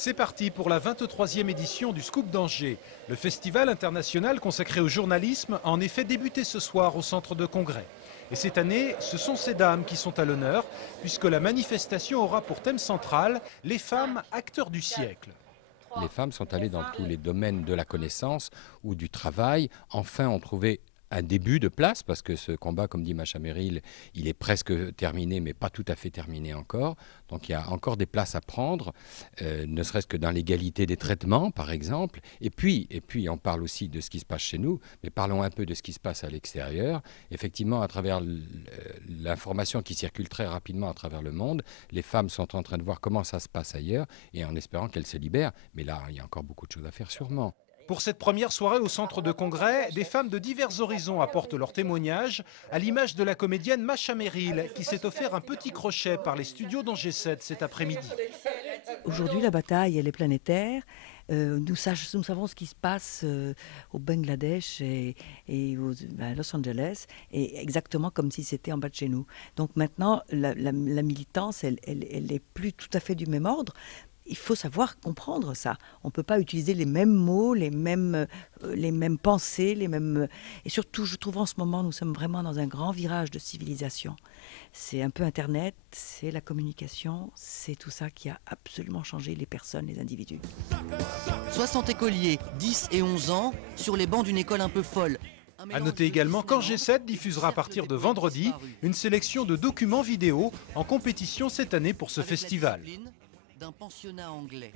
C'est parti pour la 23e édition du Scoop d'Angers. Le festival international consacré au journalisme a en effet débuté ce soir au centre de congrès. Et cette année, ce sont ces dames qui sont à l'honneur, puisque la manifestation aura pour thème central les femmes acteurs du siècle. Les femmes sont allées dans tous les domaines de la connaissance ou du travail. Enfin, ont trouvé un début de place, parce que ce combat, comme dit Masha Merrill, il est presque terminé, mais pas tout à fait terminé encore. Donc il y a encore des places à prendre, ne serait-ce que dans l'égalité des traitements, par exemple. Et puis, on parle aussi de ce qui se passe chez nous, mais parlons un peu de ce qui se passe à l'extérieur. Effectivement, à travers l'information qui circule très rapidement à travers le monde, les femmes sont en train de voir comment ça se passe ailleurs, et en espérant qu'elles se libèrent. Mais là, il y a encore beaucoup de choses à faire, sûrement. Pour cette première soirée au centre de congrès, des femmes de divers horizons apportent leur témoignage, à l'image de la comédienne Masha Merrill, qui s'est offert un petit crochet par les studios d'Angers 7 cet après-midi. Aujourd'hui, la bataille, elle est planétaire. Nous savons ce qui se passe au Bangladesh et à Los Angeles, et exactement comme si c'était en bas de chez nous. Donc maintenant, la militance, elle est plus tout à fait du même ordre. Il faut savoir comprendre ça. On ne peut pas utiliser les mêmes mots, les mêmes pensées, Et surtout, je trouve en ce moment, nous sommes vraiment dans un grand virage de civilisation. C'est un peu Internet, c'est la communication, c'est tout ça qui a absolument changé les personnes, les individus. 60 écoliers, 10 et 11 ans, sur les bancs d'une école un peu folle. A noter également qu'Angers 7 diffusera à partir de vendredi une sélection de documents vidéo en compétition cette année pour ce festival. D'un pensionnat anglais.